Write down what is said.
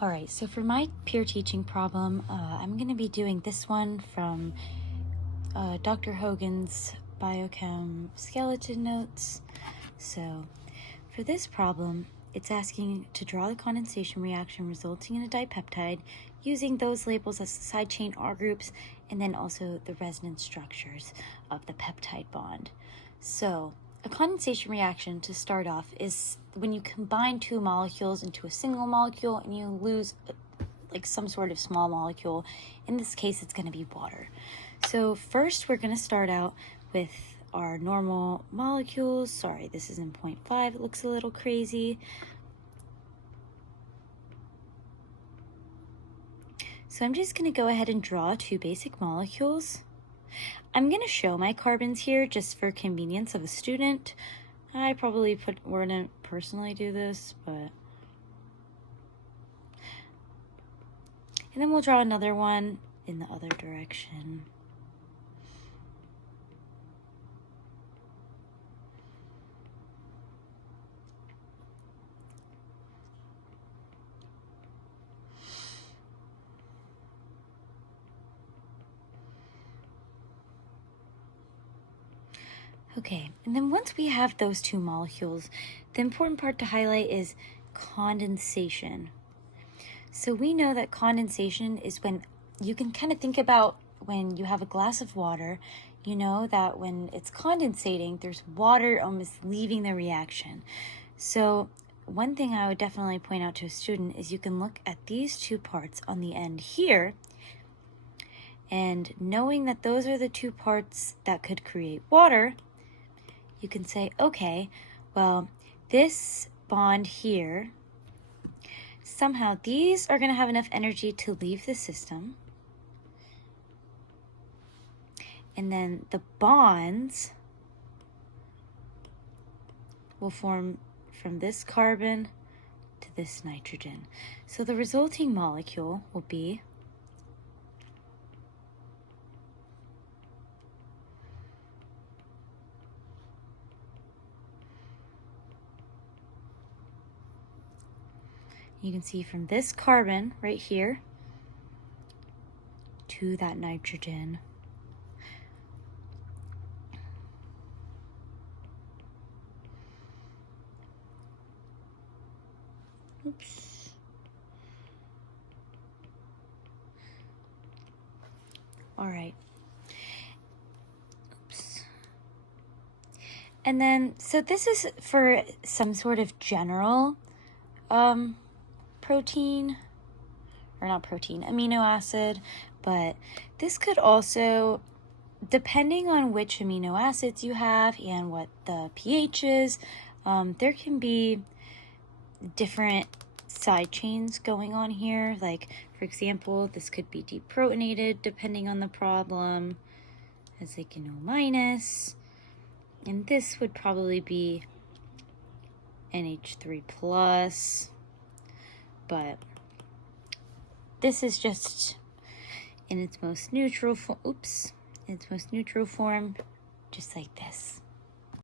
All right, so for my peer teaching problem, I'm going to be doing this one from Dr. Hogan's Biochem Skeleton Notes. So for this problem, it's asking to draw the condensation reaction resulting in a dipeptide using those labels as the side chain R groups and then also the resonance structures of the peptide bond. So a condensation reaction, to start off, is when you combine two molecules into a single molecule and you lose like some sort of small molecule. In this case, it's going to be water. So first, we're going to start out with our normal molecules. Sorry, this is in 0.5. It looks a little crazy. So I'm just going to go ahead and draw two basic molecules. I'm going to show my carbons here just for convenience of a student. I probably wouldn't personally do this, but... And then we'll draw another one in the other direction. Okay, and then once we have those two molecules, the important part to highlight is condensation. So we know that condensation is when you can kind of think about when you have a glass of water, you know that when it's condensating, there's water almost leaving the reaction. So one thing I would definitely point out to a student is you can look at these two parts on the end here, and knowing that those are the two parts that could create water, you can say, okay, well, this bond here, somehow these are going to have enough energy to leave the system. And then the bonds will form from this carbon to this nitrogen. So the resulting molecule will be you can see from this carbon right here to that nitrogen. Oops. All right. Oops. And then, so this is for some sort of general protein, or not protein, amino acid, but this could also, depending on which amino acids you have and what the pH is, there can be different side chains going on here. Like, for example, this could be deprotonated depending on the problem as like an O-, and this would probably be NH3+, but this is just in its most neutral form, just like this.